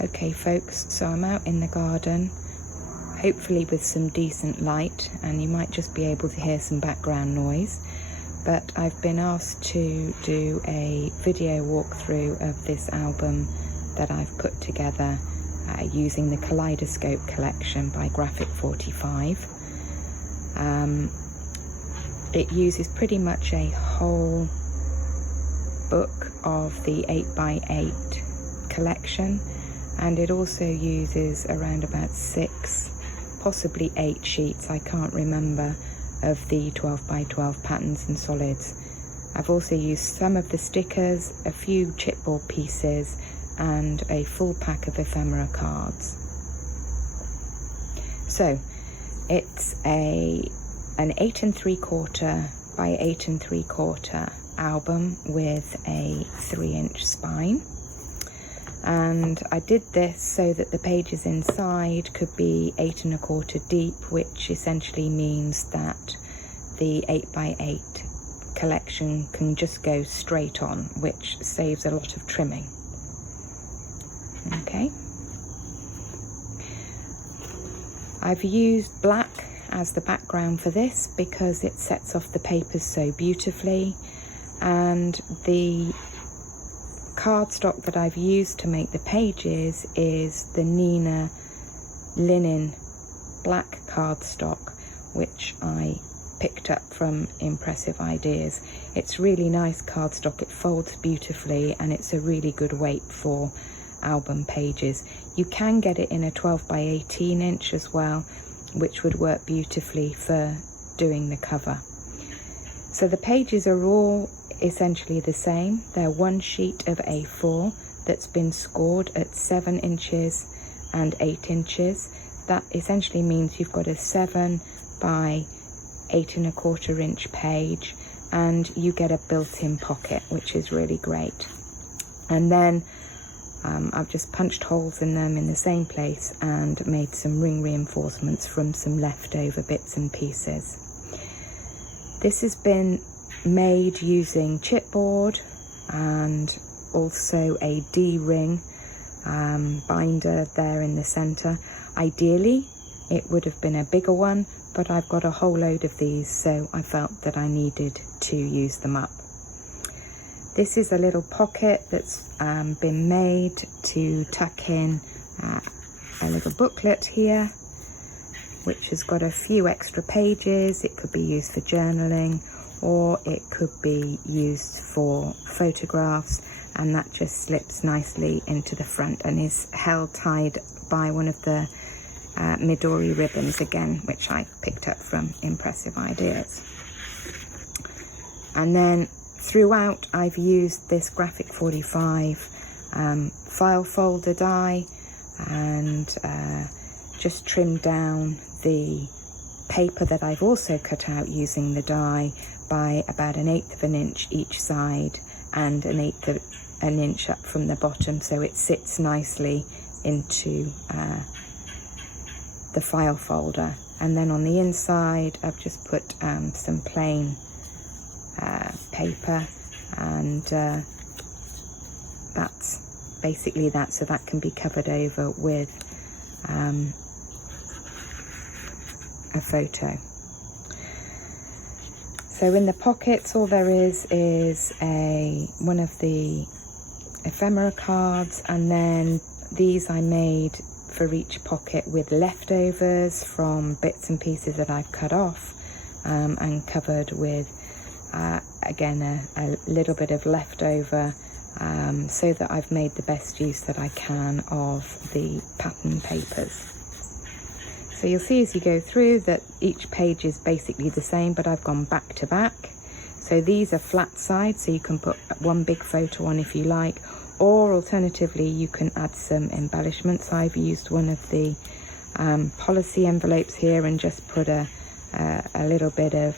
Okay folks, so I'm out in the garden, hopefully with some decent light, and you might just be able to hear some background noise, but I've been asked to do a video walkthrough of this album that I've put together using the Kaleidoscope collection by Graphic 45. It uses pretty much a whole book of the 8x8 collection, and it also uses around about 6, possibly 8 sheets, I can't remember, of the 12x12 patterns and solids. I've also used some of the stickers, a few chipboard pieces, and a full pack of ephemera cards. So it's an 8 3/4 by 8 3/4 album with a 3-inch spine, and I did this so that the pages inside could be 8 1/4 deep, which essentially means that the 8x8 collection can just go straight on, which saves a lot of trimming. Okay, I've used black as the background for this because it sets off the papers so beautifully, and the cardstock that I've used to make the pages is the Nina linen black cardstock, which I picked up from Impressive Ideas. It's really nice cardstock, it folds beautifully, and it's a really good weight for album pages. You can get it in a 12x18 inch as well, which would work beautifully for doing the cover. So the pages are all essentially the same. They're one sheet of A4 that's been scored at 7 inches and 8 inches. That essentially means you've got a 7 by 8 1/4 inch page, and you get a built-in pocket, which is really great. And then I've just punched holes in them in the same place and made some ring reinforcements from some leftover bits and pieces. This has been made using chipboard and also a D-ring binder there in the center. Ideally it would have been a bigger one, but I've got a whole load of these, so I felt that I needed to use them up. This is a little pocket that's been made to tuck in a little booklet here, which has got a few extra pages. It could be used for journaling, or it could be used for photographs, and that just slips nicely into the front and is held tied by one of the Midori ribbons again, which I picked up from Impressive Ideas. And then throughout I've used this Graphic 45 file folder die, and just trimmed down the paper that I've also cut out using the die by about 1/8 of an inch each side and 1/8 of an inch up from the bottom, so it sits nicely into the file folder. And then on the inside I've just put some plain paper, and that's basically that, so that can be covered over with a photo. So in the pockets, all there is one of the ephemera cards, and then these I made for each pocket with leftovers from bits and pieces that I've cut off and covered with again a little bit of leftover, so that I've made the best use that I can of the pattern papers. So you'll see as you go through that each page is basically the same, but I've gone back to back. So these are flat sides, so you can put one big photo on if you like, or alternatively you can add some embellishments. I've used one of the policy envelopes here and just put a little bit of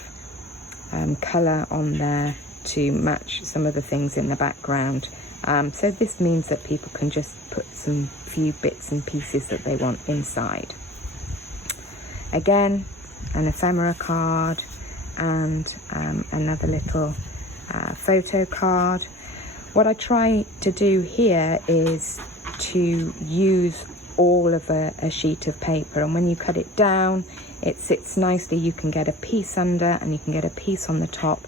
colour on there to match some of the things in the background. So this means that people can just put some few bits and pieces that they want inside. Again, an ephemera card and another little photo card. What I try to do here is to use all of a sheet of paper, and when you cut it down it sits nicely. You can get a piece under and you can get a piece on the top,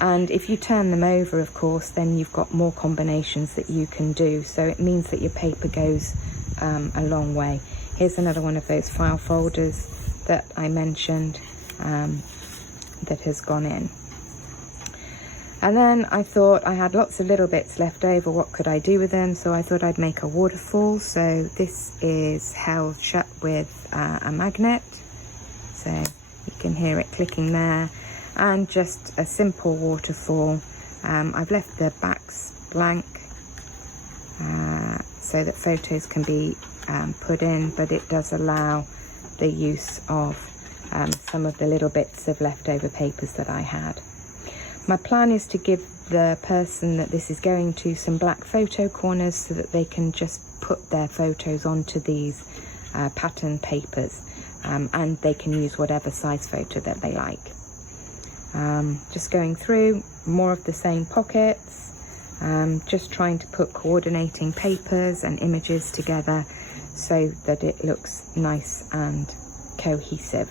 and if you turn them over, of course, then you've got more combinations that you can do, so it means that your paper goes a long way. Here's another one of those file folders that I mentioned that has gone in. And then I thought I had lots of little bits left over. What could I do with them? So I thought I'd make a waterfall. So this is held shut with a magnet. So you can hear it clicking there. And just a simple waterfall. I've left the backs blank so that photos can be put in, but it does allow the use of some of the little bits of leftover papers that I had. My plan is to give the person that this is going to some black photo corners so that they can just put their photos onto these pattern papers, and they can use whatever size photo that they like. Just going through more of the same pockets, just trying to put coordinating papers and images together so that it looks nice and cohesive.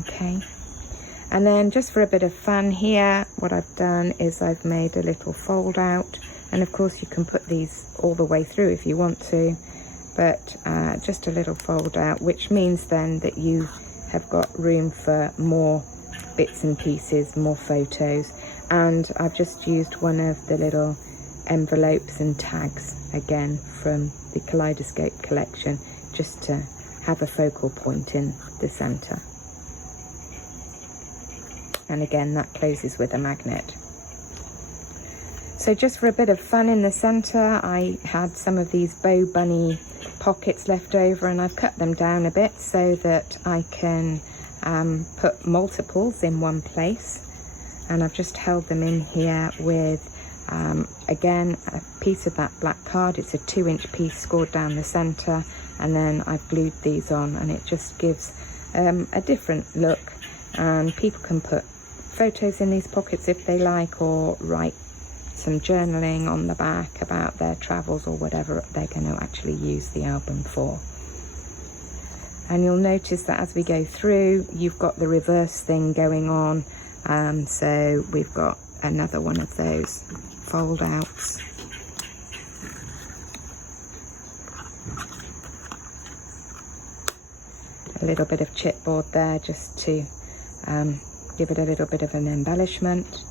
Okay. And then just for a bit of fun here, what I've done is I've made a little fold out, and of course you can put these all the way through if you want to, but just a little fold out, which means then that you have got room for more bits and pieces, more photos. And I've just used one of the little envelopes and tags again from the Kaleidoscope collection, just to have a focal point in the center. And again, that closes with a magnet. So just for a bit of fun in the center, I had some of these bow bunny pockets left over, and I've cut them down a bit so that I can put multiples in one place. And I've just held them in here with, again, a piece of that black card. It's a 2-inch piece scored down the center, and then I've glued these on, and it just gives a different look. And people can put photos in these pockets if they like, or write some journaling on the back about their travels or whatever they're going to actually use the album for. And you'll notice that as we go through, you've got the reverse thing going on. So we've got another one of those fold outs. A little bit of chipboard there just to give it a little bit of an embellishment.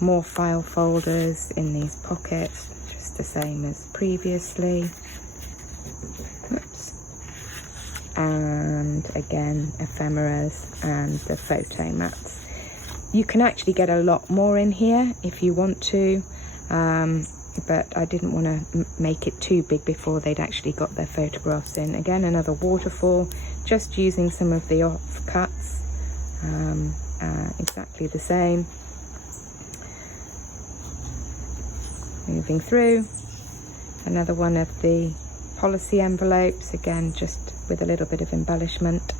More file folders in these pockets, just the same as previously. Oops. And again, ephemeras and the photo mats. You can actually get a lot more in here if you want to, but I didn't want to make it too big before they'd actually got their photographs in. Again, another waterfall, just using some of the offcuts. Exactly the same. Moving through, another one of the policy envelopes, again just with a little bit of embellishment.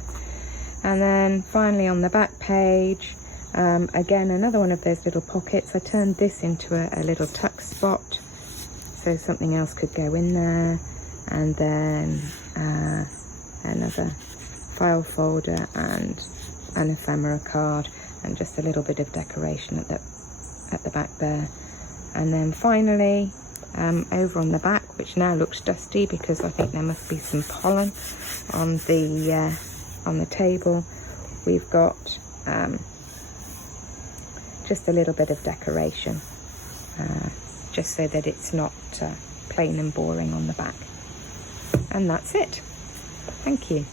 And then finally on the back page, again another one of those little pockets. I turned this into a little tuck spot so something else could go in there. And then another file folder and an ephemera card, and just a little bit of decoration at the back there. And then finally, over on the back, which now looks dusty because I think there must be some pollen on the table, we've got just a little bit of decoration, just so that it's not plain and boring on the back. And that's it. Thank you.